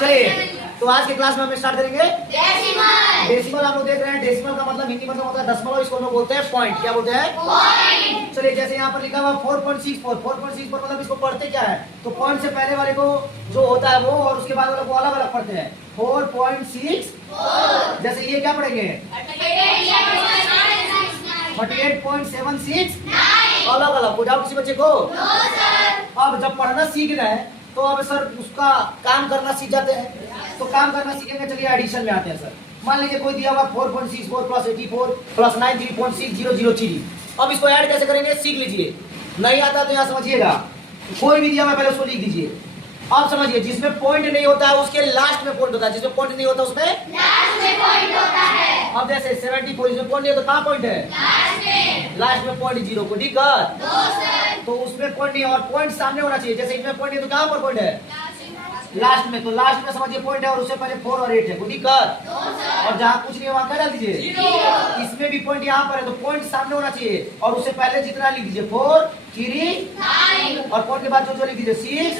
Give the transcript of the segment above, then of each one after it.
चलिए तो आज के क्लास में हम स्टार्ट करेंगे डेसिमल। डेसिमल। आप लोग देख रहे हैं डेसिमल का मतलब हिंदी मतलब होता है दशमलव, इसको हम लोग बोलते हैं पॉइंट। क्या बोलते हैं? पॉइंट। चलिए जैसे यहाँ पर लिखा हुआ 4.64, 4.64 मतलब इसको पढ़ते क्या है? तो पॉइंट से पहले वाले को जो होता है वो और उसके बाद वाले को अलग अलग पढ़ते हैं। 4.64 जैसे ये क्या पढ़ेंगे? 48.76 अलग अलग। हो जाओ किसी बच्चे को। अब जब पढ़ना सीख रहे हैं तो अब सर उसका काम करना सीख जाते हैं। तो काम करना सीखेंगे। चलिए एडिशन में आते हैं सर। मान लीजिए कोई दिया हुआ 4.64 प्लस 84 प्लस 93.6003। अब इसको ऐड कैसे करेंगे सीख लीजिए। नहीं आता तो यहाँ समझिएगा, कोई भी दिया हुआ पहले उसको लिख दीजिए। अब समझिए जिसमें पॉइंट नहीं होता है उसके लास्ट में पॉइंट होता है, जिसमें पॉइंट नहीं होता उसमें लास्ट में पॉइंट होता है। अब जैसे 74 इसमें पॉइंट नहीं है तो कहाँ पॉइंट है? लास्ट में पॉइंट 0 को दिक्कत तो उसमें पॉइंट नहीं है और पॉइंट सामने होना चाहिए। जैसे इसमें पॉइंट है तो कहाँ पर पॉइंट है? लास्ट में। तो लास्ट में समझिए पॉइंट है और उससे पहले 4 और 8 है, कोई दिक्कत? और जहाँ कुछ नहीं है वहाँ क्या डाल दीजिए? इसमें भी पॉइंट यहाँ पर है तो पॉइंट सामने होना चाहिए और उससे पहले जितना लिख दीजिए 4 3 और पॉइंट के बाद जो लिख दीजिए 6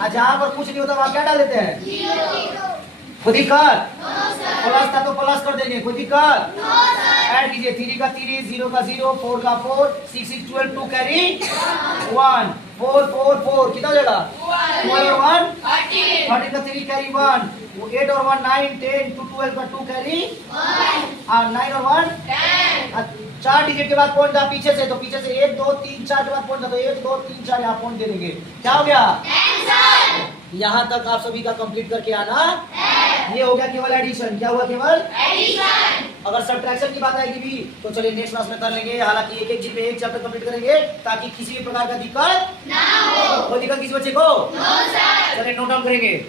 और जहाँ पर कुछ नहीं होता वहाँ क्या डाल देते हैं? कोई दिक्कत? प्लस था तो प्लस कर देंगे, कोई दिक्कत? ऐड कीजिए 3 का 3 0 का 0 4 का 4 6 6 12 2 कैरी 1 4 4 4 कितना हो जाएगा? 12 और 1 13 का 3 कैरी 1 8 और 1 9 10 2 12 का 2 कैरी 1 9 और 1 10 4 डिजिट के बाद पॉइंट था पीछे से, तो पीछे से 1 2 3 4 के बाद पॉइंट था तो 1 2 3 4 यहाँ पॉइंट दे देंगे। क्या हो गया? यहाँ तक आप सभी का कंप्लीट करके आना। ये हो गया केवल एडिशन। क्या हुआ? केवल एडिशन। अगर सब्ट्रैक्शन की बात आएगी भी तो चलिए नेक्स्ट क्लास में कर लेंगे। हालांकि एक एक में एक चैप्टर कंप्लीट करेंगे ताकि किसी भी प्रकार का दिक्कत ना हो। कोई दिक्कत किसी बच्चे को? No sir. चलिए नोट डाउन करेंगे।